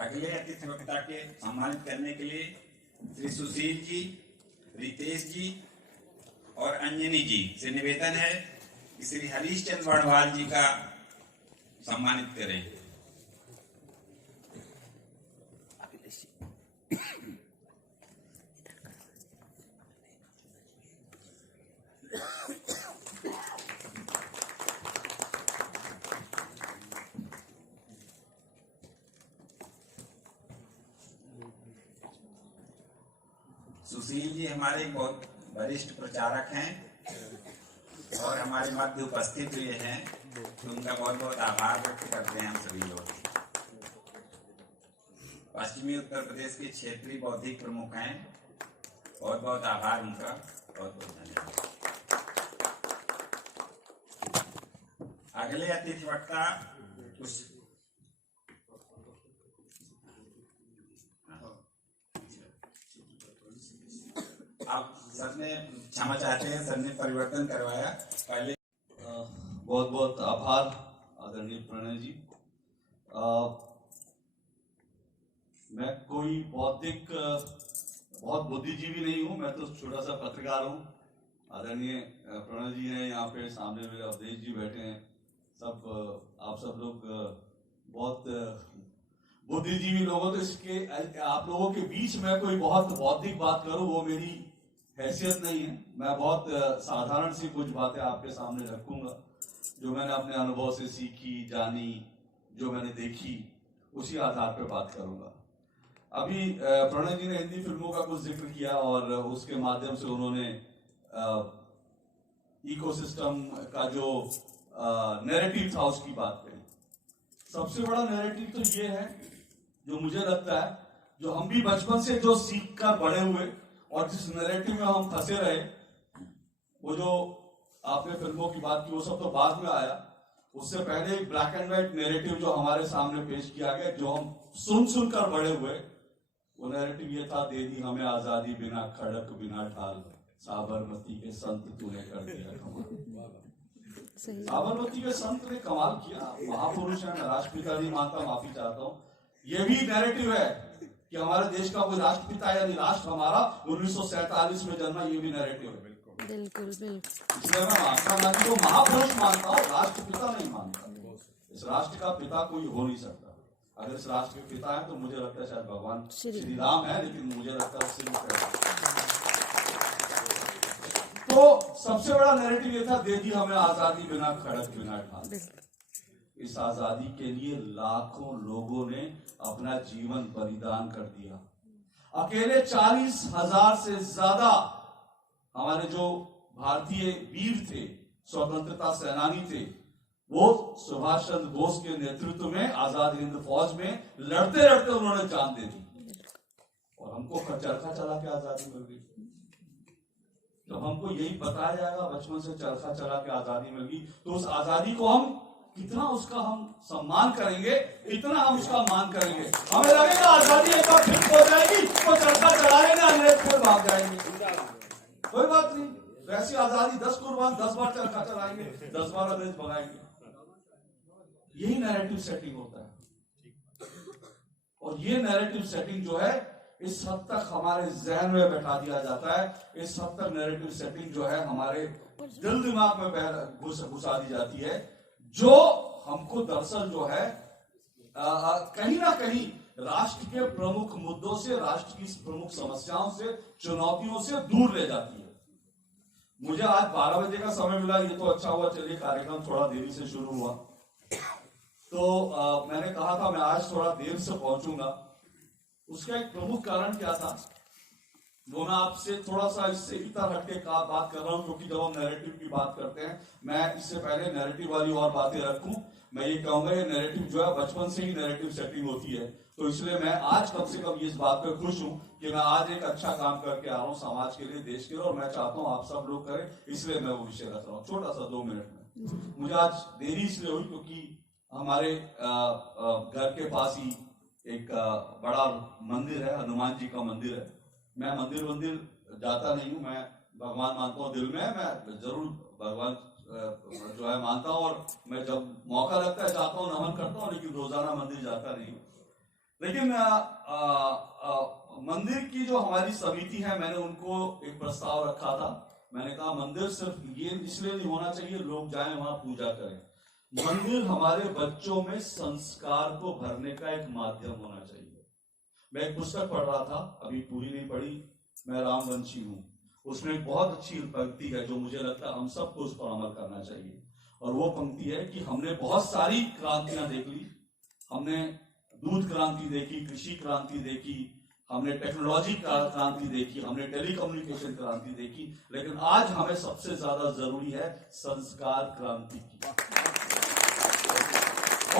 अगले अतिथि वक्ता के सम्मानित करने के लिए श्री सुशील जी, रितेश जी और अंजनी जी से निवेदन है कि श्री हरीश चंद्र वर्णवाल जी का सम्मानित करें। सुशील जी हमारे बहुत वरिष्ठ प्रचारक हैं और हमारे मध्य उपस्थित हुए हैं, तो उनका बहुत बहुत आभार व्यक्त करते हैं हम सभी लोग। पश्चिमी उत्तर प्रदेश के क्षेत्रीय बौद्धिक प्रमुख हैं, बहुत बहुत आभार उनका, बहुत बहुत धन्यवाद। अगले अतिथि वक्ता कुछ आप सर ने क्षमा चाहते हैं, सर ने परिवर्तन करवाया पहले। बहुत बहुत आभार आदरणीय प्रणय जी। मैं कोई बहुत बुद्धिजीवी नहीं हूं, मैं तो छोटा सा पत्रकार हूं। आदरणीय प्रणय जी हैं यहाँ पे, सामने में अवधेश जी बैठे हैं, आप सब लोग बहुत बुद्धिजीवी लोगों, तो इसके आप लोगों के बीच में कोई बहुत बौद्धिक बात करूं वो मेरी हैसियत नहीं है। मैं बहुत साधारण सी कुछ बातें आपके सामने रखूंगा जो मैंने अपने अनुभव से सीखी, जानी, जो मैंने देखी, उसी आधार पर बात करूंगा। अभी प्रणय जी ने हिंदी फिल्मों का कुछ जिक्र किया और उसके माध्यम से उन्होंने इकोसिस्टम का जो नैरेटिव था उसकी बात करी। सबसे बड़ा नैरेटिव तो ये है जो मुझे लगता है, जो हम भी बचपन से जो सीख कर बड़े हुए और जिस नैरेटिव में हम फंसे रहे, वो जो आपने फिल्मों की बात की वो सब तो बाद में आया। उससे पहले एक ब्लैक एंड व्हाइट नैरेटिव जो हमारे सामने पेश किया गया, जो हम सुन कर बड़े हुए, वो नैरेटिव ये था, दे दी हमें आजादी बिना खड़क बिना ढाल, साबरमती के संत तूने कर दिया कमाल। साबरमती के संत ने कमाल किया, महापुरुष है। मैं राष्ट्रपिता नहीं मानता, माफी चाहता हूँ। ये भी नैरेटिव है कि हमारे देश का कोई राष्ट्रपिता यानी राष्ट्र हमारा 1947 में जन्मा, ये भी नैरेटिव है। बिल्कुल। इसलिए मैं महात्मा गांधी को महापुरुष मानता हूँ, राष्ट्रपिता नहीं मानता। इस राष्ट्र का पिता कोई हो नहीं सकता। अगर इस राष्ट्र के पिता है तो मुझे लगता है शायद भगवान श्री राम है, लेकिन मुझे लगता है सिर्फ। तो सबसे बड़ा नैरेटिव ये था, दे दी हमें आजादी बिना खड़क बिना ढाल। इस आजादी के लिए लाखों लोगों ने अपना जीवन बलिदान कर दिया। अकेले 40,000 से ज्यादा हमारे जो भारतीय वीर थे, स्वतंत्रता सेनानी थे, वो सुभाष चंद्र बोस के नेतृत्व में आजाद हिंद फौज में लड़ते लड़ते उन्होंने जान दे दी और हमको चरखा चला के आजादी मिल गई। जब हमको यही बताया जाएगा बचपन से चरखा चला के आजादी मिल गई, तो उस आजादी को हम कितना उसका हम सम्मान करेंगे, इतना हम उसका मान करेंगे। हमें लगेगा आजादी एक बार फिर हो जाएगी तो चरखा चला लेंगे, अंग्रेज फिर भाग जाएंगे। कोई बात नहीं, वैसी आजादी 10 कुर्बान 10 बार चरखा चलाएंगे, 10 बार अंग्रेज भगाएंगे। यही नैरेटिव सेटिंग होता है और ये नैरेटिव सेटिंग जो है इस हद तक हमारे जहन में बैठा दिया जाता है। इस हद तक नैरेटिव सेटिंग जो है हमारे दिल दिमाग में घुसा दी जाती है, जो हमको दरअसल जो है कहीं ना कहीं राष्ट्र के प्रमुख मुद्दों से, राष्ट्र की प्रमुख समस्याओं से, चुनौतियों से दूर ले जाती है। मुझे आज 12 बजे का समय मिला, ये तो अच्छा हुआ, चलिए कार्यक्रम थोड़ा देरी से शुरू हुआ। तो मैंने कहा था मैं आज थोड़ा देर से पहुंचूंगा। उसका एक प्रमुख कारण क्या था वो मैं आपसे थोड़ा सा इससे इतर हटके बात कर रहा हूं, क्योंकि जब हम नैरेटिव की बात करते हैं, मैं इससे पहले नैरेटिव वाली और बातें रखूं। मैं ये कहूंगा ये नैरेटिव जो है बचपन से ही नैरेटिव सेटिंग होती है, तो इसलिए मैं आज कम से कम इस बात पे खुश हूं कि मैं आज एक अच्छा काम करके आ रहा हूं समाज के लिए, देश के लिए, और मैं चाहता हूं आप सब लोग करें, इसलिए मैं वो विषय रख रहा हूँ छोटा सा 2 मिनट में। मुझे आज देरी इसलिए हुई क्योंकि हमारे घर के पास ही एक बड़ा मंदिर है, हनुमान जी का मंदिर है। मैं मंदिर जाता नहीं हूँ, मैं भगवान मानता हूँ, दिल में मैं जरूर भगवान जो है मानता हूँ, और मैं जब मौका लगता है जाता हूँ, नमन करता हूँ, लेकिन रोजाना मंदिर जाता नहीं हूँ। लेकिन मंदिर की जो हमारी समिति है, मैंने उनको एक प्रस्ताव रखा था। मैंने कहा मंदिर सिर्फ ये इसलिए नहीं होना चाहिए लोग जाएं वहां पूजा करें, मंदिर हमारे बच्चों में संस्कार को भरने का एक माध्यम होना चाहिए। मैं एक पुस्तक पढ़ रहा था, अभी पूरी नहीं पढ़ी, मैं रामवंशी हूं, उसमें एक बहुत अच्छी पंक्ति है जो मुझे लगता है हम सबको उस पर अमल करना चाहिए। और वो पंक्ति है कि हमने बहुत सारी क्रांतियां देख ली, हमने दूध क्रांति देखी, कृषि क्रांति देखी, हमने टेक्नोलॉजी क्रांति देखी, हमने टेलीकम्युनिकेशन क्रांति देखी, लेकिन आज हमें सबसे ज्यादा जरूरी है संस्कार क्रांति की।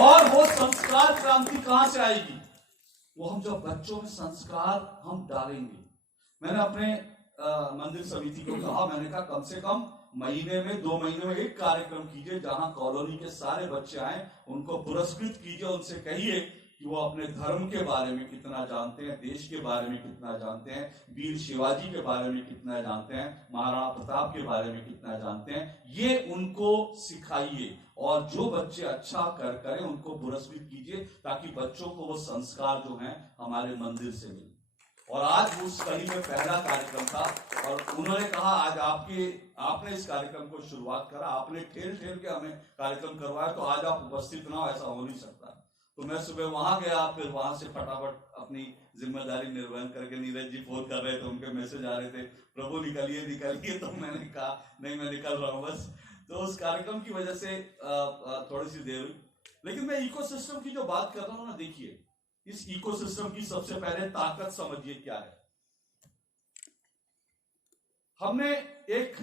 और वो संस्कार क्रांति कहां से आएगी? वो हम जब बच्चों में संस्कार हम डालेंगे। मैंने अपने मंदिर समिति को कहा, मैंने कहा कम से कम महीने में 2 महीने में एक कार्यक्रम कीजिए जहां कॉलोनी के सारे बच्चे आए, उनको पुरस्कृत कीजिए, उनसे कहिए कि वो अपने धर्म के बारे में कितना जानते हैं, देश के बारे में कितना जानते हैं, वीर शिवाजी के बारे में कितना जानते हैं, महाराणा प्रताप के बारे में कितना जानते हैं, ये उनको सिखाइए। और जो बच्चे अच्छा करें उनको पुरस्कृत कीजिए, ताकि बच्चों को वो संस्कार जो हैं हमारे मंदिर से मिले। और आज उस कड़ी में पहला कार्यक्रम था, और उन्होंने कहा आज आपने इस कार्यक्रम को शुरुआत करा, आपने ठेल के हमें कार्यक्रम करवाया, तो आज आप उपस्थित ना हो, ऐसा हो नहीं सकता। तो मैं सुबह वहां गया, फिर वहां से फटाफट अपनी जिम्मेदारी निर्वहन करके, नीरज जी फोन कर रहे थे, उनके मैसेज आ रहे थे, प्रभु निकलिए, तो मैंने कहा नहीं मैं निकल रहा हूं बस। तो उस कार्यक्रम की वजह से थोड़ी सी देर हुई। लेकिन मैं इकोसिस्टम की जो बात कर रहा हूं ना, देखिए इस इकोसिस्टम की सबसे पहले ताकत समझिए क्या है। हमने एक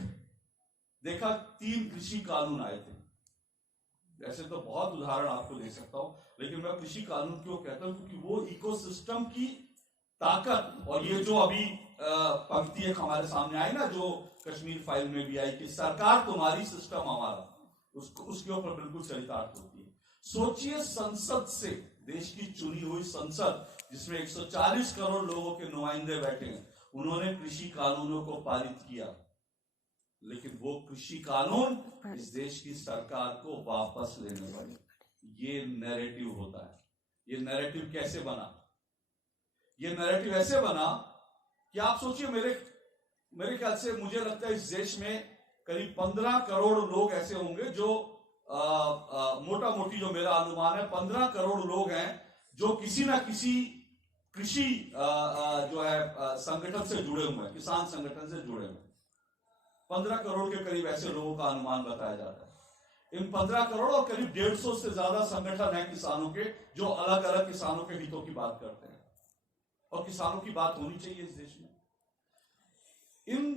देखा 3 कृषि कानून आए थे। ऐसे तो बहुत उदाहरण आपको दे सकता हूं, लेकिन मैं कृषि कानून क्यों कहता हूं, क्योंकि वो इकोसिस्टम की ताकत, और ये जो अभी पंक्ति एक हमारे सामने आई ना, जो कश्मीर फाइल में भी आई कि सरकार तुम्हारी सिस्टम हमारा, उसके ऊपर बिल्कुल चरितार्थ होती है। सोचिए संसद से, देश की चुनी हुई संसद जिसमें 140 करोड़ लोगों के नुमाइंदे बैठे हैं, उन्होंने कृषि कानूनों को पारित किया, लेकिन वो कृषि कानून इस देश की सरकार को वापस लेने पड़े। ये नैरेटिव होता है। ये नैरेटिव कैसे बना? ये नैरेटिव ऐसे बना कि आप सोचिए, मेरे ख्याल से मुझे लगता है इस देश में करीब 15 करोड़ लोग ऐसे होंगे जो मोटा मोटी जो मेरा अनुमान है 15 करोड़ लोग हैं जो किसी ना किसी कृषि जो है संगठन से जुड़े हुए हैं, किसान संगठन से जुड़े हुए हैं। 15 करोड़ के करीब ऐसे लोगों का अनुमान बताया जाता है। इन 15 करोड़ और करीब 150 से ज्यादा संगठन हैं किसानों के, जो अलग अलग किसानों के हितों की बात करते हैं, और किसानों की बात होनी चाहिए इस देश में। इन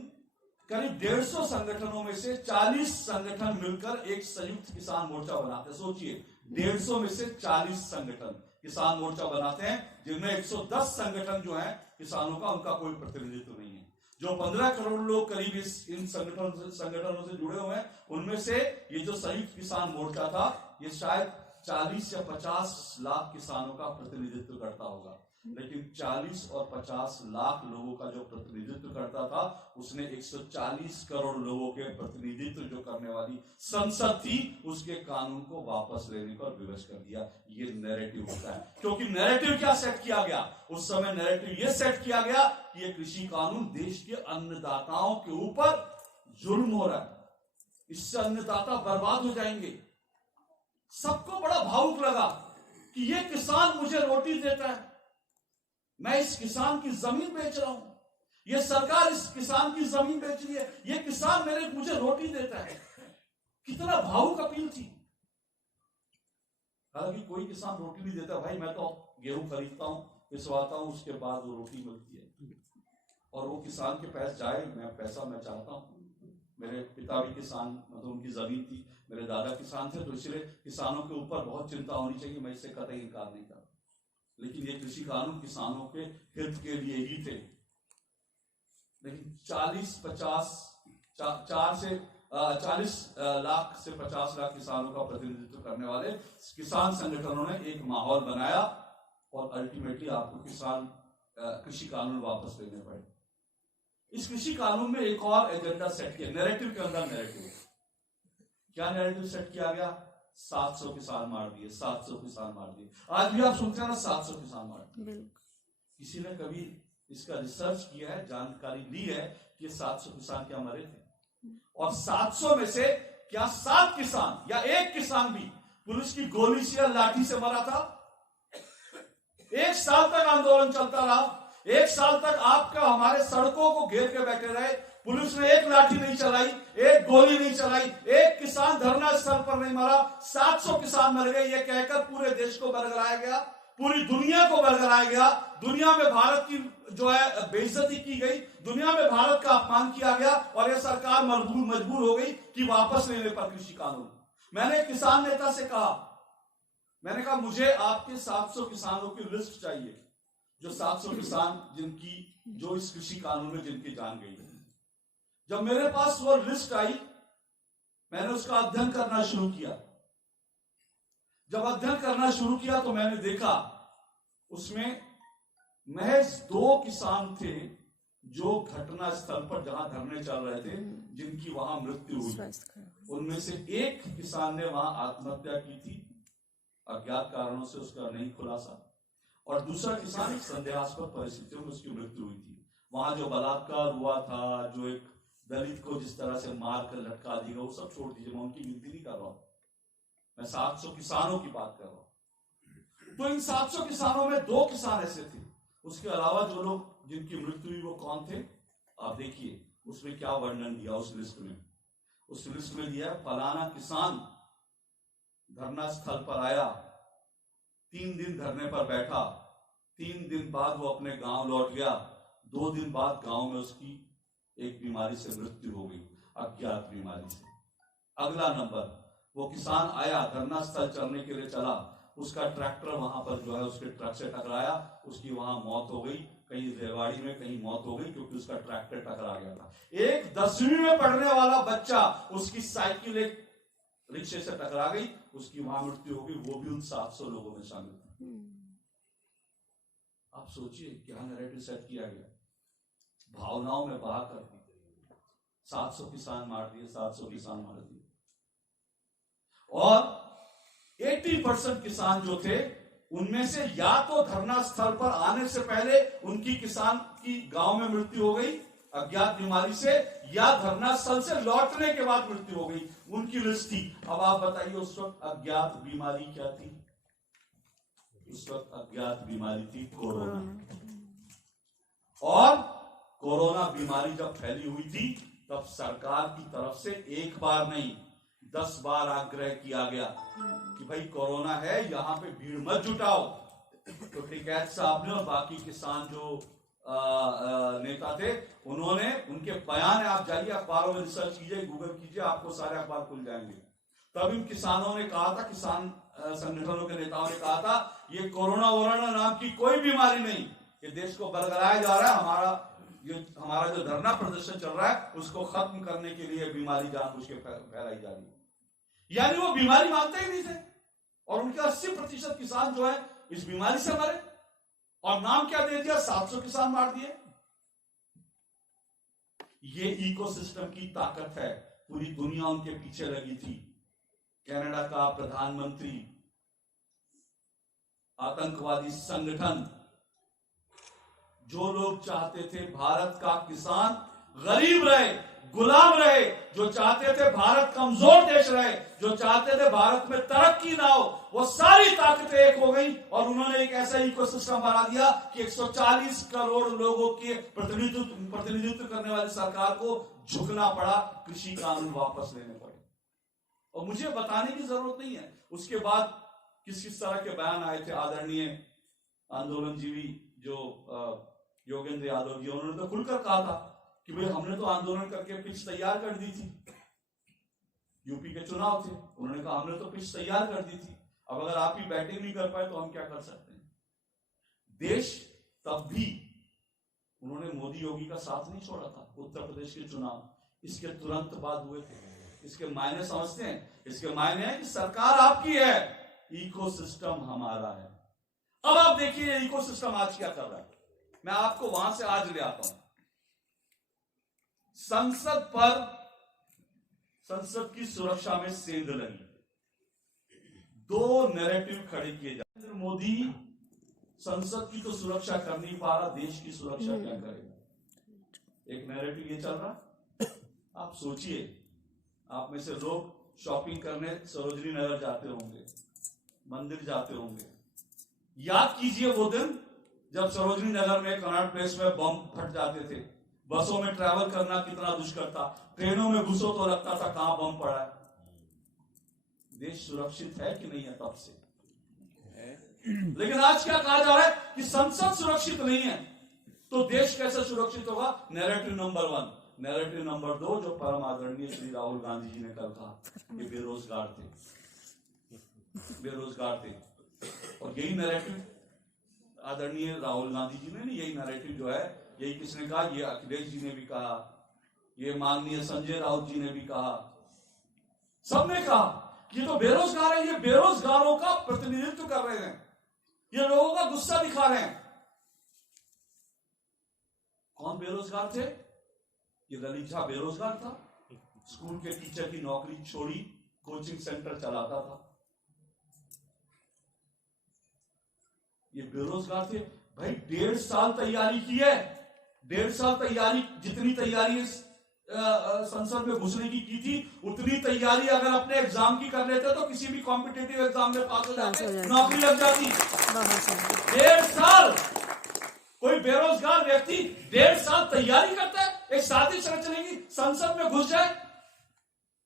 करीब 150 संगठनों में से 40 संगठन मिलकर एक संयुक्त किसान मोर्चा बनाते हैं। सोचिए, 150 में से 40 संगठन किसान मोर्चा बनाते हैं, जिनमें 110 संगठन जो हैं किसानों का, उनका कोई प्रतिनिधित्व नहीं है। जो 15 करोड़ लोग करीब इन संगठनों से जुड़े हुए हैं, उनमें से ये जो संयुक्त किसान मोर्चा था, ये शायद 40 या 50 लाख किसानों का प्रतिनिधित्व करता होगा। लेकिन 40 और 50 लाख लोगों का जो प्रतिनिधित्व करता था, उसने 140 करोड़ लोगों के प्रतिनिधित्व जो करने वाली संसद थी, उसके कानून को वापस लेने पर विवश कर दिया। ये नैरेटिव होता है। क्योंकि नैरेटिव क्या सेट किया गया उस समय? नैरेटिव ये सेट किया गया कि ये कृषि कानून देश के अन्नदाताओं के ऊपर जुल्म हो रहा है, इससे अन्नदाता बर्बाद हो जाएंगे। सबको बड़ा भावुक लगा कि ये किसान मुझे रोटी देता है, मैं इस किसान की जमीन बेच रहा हूं, ये सरकार इस किसान की जमीन बेच रही है, ये किसान मुझे रोटी देता है। कितना भावुक अपील थी। हालांकि कोई किसान रोटी नहीं देता, भाई मैं तो गेहूं खरीदता हूं, पिसवाता हूं, उसके बाद वो रोटी मिलती है, और वो किसान के पास जाए, पैसा मैं चाहता हूं। मेरे पिता भी किसान, मतलब उनकी जमीन थी, मेरे दादा किसान थे, तो इसलिए किसानों के ऊपर बहुत चिंता होनी चाहिए, मैं इससे कतई इनकार नहीं करता। लेकिन ये कृषि कानून किसानों के हित के लिए ही थे। लेकिन 40 लाख से 50 लाख किसानों का प्रतिनिधित्व करने वाले किसान संगठनों ने एक माहौल बनाया, और अल्टीमेटली आपको कृषि कानून वापस लेने पड़े। इस कृषि कानून में एक और एजेंडा सेट किया, नैरेटिव के अंदर नैरेटिव। क्या नैरेटिव सेट किया गया? 700 किसान मार दिए, 700 किसान मार दिए। आज भी आप सुनते हैं ना 700 किसान मार दिए। किसी ने कभी इसका रिसर्च किया है, जानकारी ली है कि 700 किसान क्या मरे थे? और 700 में से क्या 7 किसान या 1 किसान भी पुलिस की गोली से या लाठी से मरा था? 1 साल तक आंदोलन चलता रहा, 1 साल तक आपका हमारे सड़कों को घेर के बैठे रहे, पुलिस ने 1 लाठी नहीं चलाई, 1 गोली नहीं चलाई, 1 किसान धरना स्थल पर नहीं मरा, 700 किसान मर गए। ये कहकर पूरे देश को बरगलाया गया, पूरी दुनिया को बरगलाया गया, दुनिया में भारत की जो है बेइज्जती की गई, दुनिया में भारत का अपमान किया गया, और यह सरकार मजबूर हो गई कि वापस लेने पर कृषि कानून। मैंने किसान नेता से कहा, मैंने कहा मुझे आपके 700 किसानों की लिस्ट चाहिए, जो 700 किसान जिनकी जो इस कृषि कानून में जिनकी जान गई है। जब मेरे पास वो लिस्ट आई, मैंने उसका अध्ययन करना शुरू किया। जब अध्ययन करना शुरू किया तो मैंने देखा उसमें महज 2 किसान थे जो घटना स्थल पर जहां धरने चल रहे थे जिनकी वहां मृत्यु हुई। उनमें से 1 किसान ने वहां आत्महत्या की थी, अज्ञात कारणों से उसका नहीं खुलासा, और दूसरा किसान एक संदेहास्पद परिस्थितियों में उसकी मृत्यु हुई थी। वहां जो बलात्कार हुआ था, जो एक दलित को जिस तरह से मार कर लटका दिया, वो सब छोड़ दीजिए, मैं उनकी गिनती नहीं कर रहा हूं, मैं 700 किसानों की बात कर रहा हूं। तो इन 700 किसानों में 2 किसान ऐसे थे। उसके अलावा जो लोग जिनकी मृत्यु हुई वो कौन थे? आप देखिए उसमें क्या वर्णन दिया उस लिस्ट में। उस लिस्ट में दिया फलाना किसान धरना स्थल पर आया, 3 दिन धरने पर बैठा, 3 दिन बाद वो अपने गांव लौट गया, 2 दिन बाद गांव में उसकी एक बीमारी से मृत्यु हो गई, अज्ञात बीमारी से। अगला नंबर, वो किसान आया, धरना स्थल चलने के लिए चला, उसका ट्रैक्टर वहां पर जो है उसके ट्रक से टकराया, उसकी वहां मौत हो गई, कहीं रेवाड़ी में कहीं मौत हो गई क्योंकि उसका ट्रैक्टर टकरा गया था। एक 10वीं में पढ़ने वाला बच्चा, उसकी साइकिल एक रिक्शे से टकरा गई, उसकी वहां मृत्यु हो गई, वो भी उन 700 लोगों में शामिल था। आप सोचिए क्या नैरेटिव सेट किया गया, भावनाओं में बहा कर दी। 700 किसान मार दिए, 700 किसान मार दिए, और 80% किसान जो थे उनमें से या तो धरना स्थल पर आने से पहले उनकी किसान की गांव में मृत्यु हो गई अज्ञात बीमारी से, या धरना स्थल से लौटने के बाद मृत्यु हो गई, उनकी लिस्ट थी। अब आप बताइए उस वक्त अज्ञात बीमारी क्या थी? उस वक्त अज्ञात बीमारी थी कोरोना। और कोरोना बीमारी जब फैली हुई थी तब सरकार की तरफ से 1 बार नहीं 10 बार आग्रह किया गया कि भाई कोरोना है, यहां पे भीड़ मत जुटाओ। तो टिकैत साहब ने और बाकी किसान जो नेता थे, उन्होंने, उनके बयान है, आप जाइए अखबारों में रिसर्च कीजिए, गूगल कीजिए, आपको सारे अखबार खुल जाएंगे। तब इन किसानों ने कहा था, किसान संगठनों के नेताओं ने कहा था, ये कोरोना वोरोना नाम की कोई बीमारी नहीं, ये देश को बरगलाया जा रहा है, हमारा जो धरना प्रदर्शन चल रहा है उसको खत्म करने के लिए बीमारी जानबूझ के फैलाई जा रही है। यानी वो बीमारी मानते ही नहीं थे, और उनके 80% किसान जो है इस बीमारी से मरे, और नाम क्या दे दिया? 700 किसान मार दिए। ये इकोसिस्टम की ताकत है, पूरी दुनिया उनके पीछे लगी थी। कनाडा का प्रधानमंत्री, आतंकवादी संगठन, जो लोग चाहते थे भारत का किसान गरीब रहे, गुलाम रहे, जो चाहते थे भारत कमजोर देश रहे, जो चाहते थे भारत में तरक्की ना हो, वो सारी ताकतें एक हो गई, और उन्होंने एक ऐसा इकोसिस्टम बना दिया कि 140 करोड़ लोगों के प्रतिनिधित्व करने वाली सरकार को झुकना पड़ा, कृषि कानून वापस लेने पड़े। और मुझे बताने की जरूरत नहीं है उसके बाद किस किस तरह के बयान आए थे। आदरणीय आंदोलनजीवी जो योगेंद्र यादव जी, उन्होंने तो खुलकर कहा था कि भाई हमने तो आंदोलन करके पिच तैयार कर दी थी, यूपी के चुनाव थे, उन्होंने कहा हमने तो पिच तैयार कर दी थी, अब अगर आप ही बैटिंग नहीं कर पाए तो हम क्या कर सकते हैं। देश तब भी उन्होंने मोदी योगी का साथ नहीं छोड़ा था। उत्तर प्रदेश के चुनाव इसके तुरंत बाद हुए थे। इसके मायने समझते हैं? इसके मायने है कि सरकार आपकी है, इकोसिस्टम हमारा है। अब आप देखिए इकोसिस्टम आज क्या कर रहा है, मैं आपको वहां से आज ले आता हूं। संसद की सुरक्षा में सेंध लगी, दो नैरेटिव खड़े किए जाते। नरेंद्र मोदी संसद की तो सुरक्षा कर नहीं पा रहा, देश की सुरक्षा क्या करेगा? एक नैरेटिव ये चल रहा। आप सोचिए, आप में से लोग शॉपिंग करने सरोजनी नगर जाते होंगे, मंदिर जाते होंगे। याद कीजिए वो दिन जब सरोजनी नगर में कनॉट प्लेस में बम फट जाते थे। बसों में ट्रैवल करना कितना दुष्कर था, ट्रेनों में घुसो तो लगता था कहां बम पड़ा है। देश सुरक्षित है कि नहीं है? तब से है। लेकिन आज क्या कहा जा रहा है कि संसद सुरक्षित नहीं है, तो देश कैसे सुरक्षित होगा? Narrative number 1। नैरेटिव नंबर 2 जो परम आदरणीय श्री राहुल गांधी जी ने कल कहा, ये बेरोजगार थे, बेरोजगार थे। और यही नैरेटिव आदरणीय राहुल गांधी जी ने, यही नैरेटिव जो है, यही किसने कहा? ये अखिलेश जी ने भी कहा, ये माननीय संजय राउत जी ने भी कहा, सबने कहा कि ये तो बेरोजगार है। ये बेरोजगारों का प्रतिनिधित्व कर रहे हैं, ये लोगों का गुस्सा दिखा रहे हैं। कौन बेरोजगार थे? ये ललित झा बेरोजगार था, स्कूल के टीचर की नौकरी छोड़ी, कोचिंग सेंटर चलाता था। ये बेरोजगार थे भाई। 1.5 साल तैयारी की है, 1.5 साल तैयारी, जितनी तैयारी संसद में घुसने की थी, उतनी तैयारी अगर अपने एग्जाम की कर लेते तो किसी भी कॉम्पिटिटिव एग्जाम में पास हो जाते, नौकरी लग जाती। 1.5 साल कोई बेरोजगार व्यक्ति 1.5 साल तैयारी करता है, एक साजिश रचने की, संसद में घुस जाए।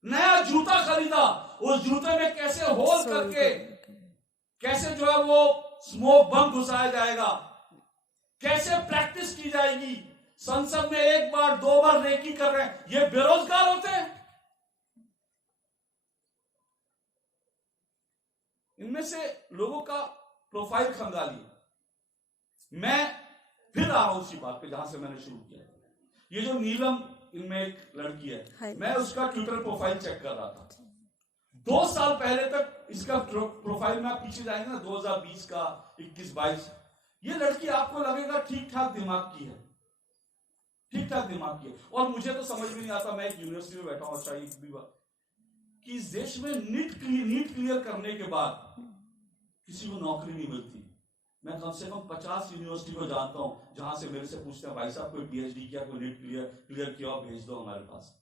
नया जूता खरीदा, उस जूते में कैसे होल करके, कैसे जो है वो स्मोक बम घुसाया जाएगा, कैसे प्रैक्टिस की जाएगी। संसद में 1 बार 2 बार रेकी कर रहे हैं, ये बेरोजगार होते हैं। इनमें से लोगों का प्रोफाइल खंगाली। मैं फिर आ रहा हूं उसी बात पे जहां से मैंने शुरू किया। ये जो नीलम, इनमें एक लड़की है, मैं उसका ट्विटर प्रोफाइल चेक कर रहा था। 2 साल पहले तक इसका प्रोफाइल में आप पीछे जाएंगे ना, 2020 का, 21-22, ये लड़की आपको लगेगा ठीक ठाक दिमाग की है, ठीक ठाक दिमाग की है। और मुझे तो समझ में नहीं आता, मैं एक यूनिवर्सिटी में बैठा हूं, अच्छा एक भी बात कि इस देश में नीट क्लियर करने के बाद किसी को नौकरी नहीं मिलती। मैं कम से कम 50 यूनिवर्सिटी को जानता हूं जहां से मेरे से पूछते हैं, भाई साहब कोई पीएचडी किया, कोई नीट क्लियर किया, भेज दो हमारे पास।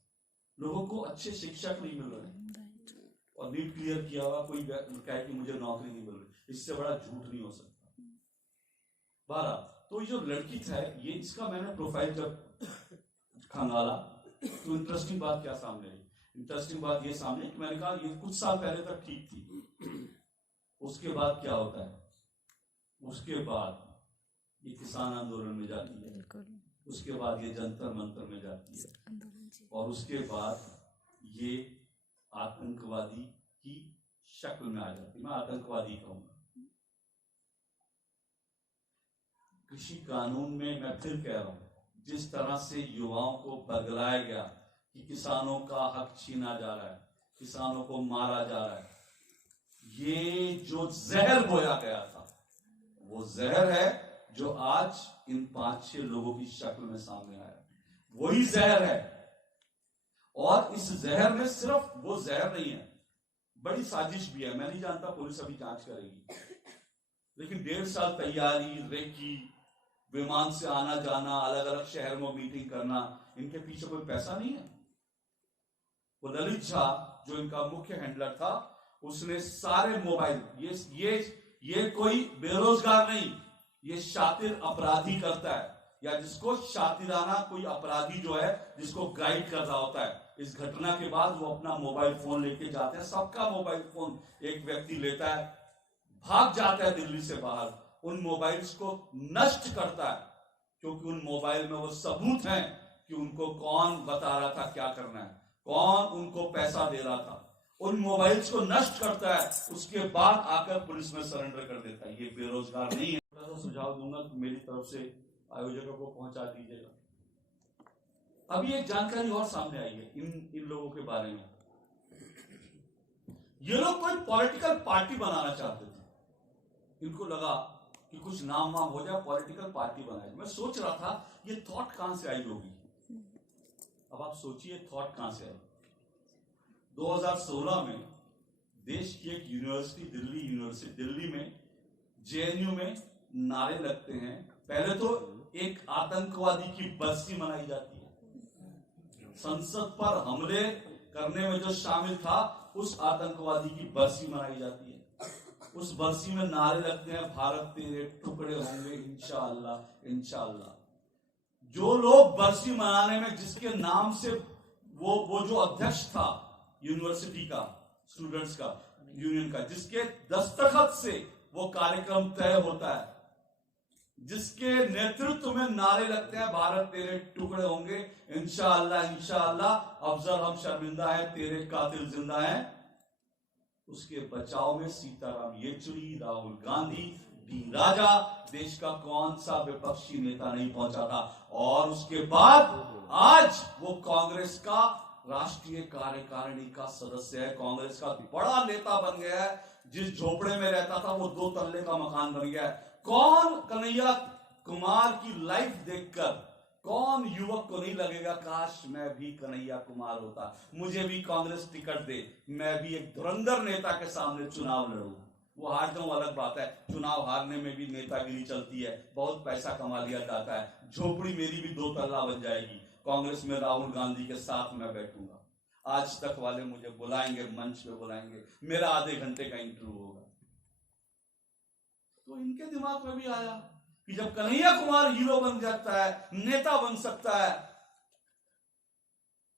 लोगों को अच्छे शिक्षक नहीं मिल रहे, और नीट क्लियर किया हुआ कोई कहे कि मुझे नौकरी नहीं मिल रही, इससे बड़ा झूठ नहीं हो सकता। 12 तो ये जो लड़की था, ये इसका मैंने प्रोफाइल जब खंगाला तो इंटरेस्टिंग बात क्या सामने आई? इंटरेस्टिंग बात ये सामने कि मैंने कहा ये कुछ साल पहले तक ठीक थी, उसके बाद क्या होता है? उसके बाद ये किसान आंदोलन में जाती है, उसके बाद ये जंतर मंतर में जाती है, और उसके बाद ये आतंकवादी की शक्ल में आ जाती है। मैं आतंकवादी कहूंगा। कृषि कानून में मैं फिर कह रहा हूं, जिस तरह से युवाओं को बरगलाया गया कि किसानों का हक छीना जा रहा है, किसानों को मारा जा रहा है, ये जो जहर बोया गया था, वो जहर है जो आज इन 5-6 लोगों की शक्ल में सामने आया। वही जहर है। और इस जहर में सिर्फ वो जहर नहीं है, बड़ी साजिश भी है। मैं नहीं जानता, पुलिस अभी जांच करेगी, लेकिन 1.5 साल तैयारी, रेकी, विमान से आना जाना, अलग अलग शहर में मीटिंग करना, इनके पीछे कोई पैसा नहीं है। वो ललित झा जो इनका मुख्य हैंडलर था, उसने सारे मोबाइल, ये कोई बेरोजगार नहीं, ये शातिर अपराधी करता है, या जिसको शातिराना कोई अपराधी जो है जिसको गाइड कर रहा होता है। इस घटना के बाद वो अपना मोबाइल फोन लेके जाते हैं, सबका मोबाइल फोन एक व्यक्ति लेता है, भाग जाता है दिल्ली से बाहर, उन मोबाइल्स को नष्ट करता है, क्योंकि उन मोबाइल में वो सबूत हैं कि उनको कौन बता रहा था क्या करना है, कौन उनको पैसा दे रहा था। उन मोबाइल्स को नष्ट करता है, उसके बाद आकर पुलिस में सरेंडर कर देता है। ये बेरोजगार नहीं है। थोड़ा सा सुझाव दूंगा कि मेरी तरफ से आयोजकों को पहुंचा दीजिएगा। अभी एक जानकारी और सामने आई है इन लोगों के बारे में। ये लोग कोई पॉलिटिकल पार्टी बनाना चाहते थे। इनको लगा कि कुछ नाम वाम हो जाए, पॉलिटिकल पार्टी बनाए। मैं सोच रहा था ये थॉट कहां से आई होगी। अब आप सोचिए थॉट कहां से आई। 2016 में देश की एक यूनिवर्सिटी दिल्ली में जेएनयू में नारे लगते हैं। पहले तो एक आतंकवादी की बरसी मनाई जाती है, संसद पर हमले करने में जो शामिल था उस आतंकवादी की बरसी मनाई जाती है। उस बरसी में नारे लगते हैं, भारत तेरे टुकड़े होंगे इंशाअल्लाह इंशाअल्लाह। जो लोग बरसी मनाने में, जिसके नाम से वो जो अध्यक्ष था यूनिवर्सिटी का, स्टूडेंट्स का यूनियन का, जिसके दस्तखत से वो कार्यक्रम तय होता है, जिसके नेतृत्व में नारे लगते हैं भारत तेरे टुकड़े होंगे इंशाअल्लाह इंशाअल्लाह, अफजल हम शर्मिंदा है तेरे कातिल जिंदा है, उसके बचाव में सीताराम येचुरी, राहुल गांधी, डी राजा, देश का कौन सा विपक्षी नेता नहीं पहुंचा था। और उसके बाद आज वो कांग्रेस का राष्ट्रीय कार्यकारिणी का सदस्य है, कांग्रेस का बड़ा नेता बन गया है। जिस झोपड़े में रहता था वो 2 तल्ले का मकान बन गया है। कौन कन्हैया कुमार की लाइफ देखकर कौन युवक को नहीं लगेगा काश मैं भी कन्हैया कुमार होता, मुझे भी कांग्रेस टिकट दे, मैं भी एक धुरंधर नेता के सामने चुनाव लड़ूं। वो हार जाऊं अलग बात है, चुनाव हारने में भी नेतागिरी चलती है, बहुत पैसा कमा लिया जाता है। झोपड़ी मेरी भी 2 तल्ला बन जाएगी, कांग्रेस में राहुल गांधी के साथ मैं बैठूंगा। आज तक वाले मुझे बुलाएंगे, मंच पे बुलाएंगे, मेरा आधे घंटे का इंटरव्यू होगा। तो इनके दिमाग में भी आया कि जब कन्हैया कुमार हीरो बन जाता है, नेता बन सकता है,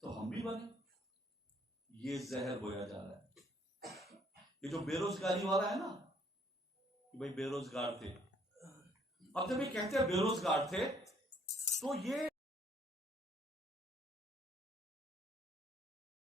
तो हम भी बने। ये जहर बोया जा रहा है। ये जो बेरोजगारी वाला है ना, कि भाई बेरोजगार थे, अब जब ये कहते हैं बेरोजगार थे, तो ये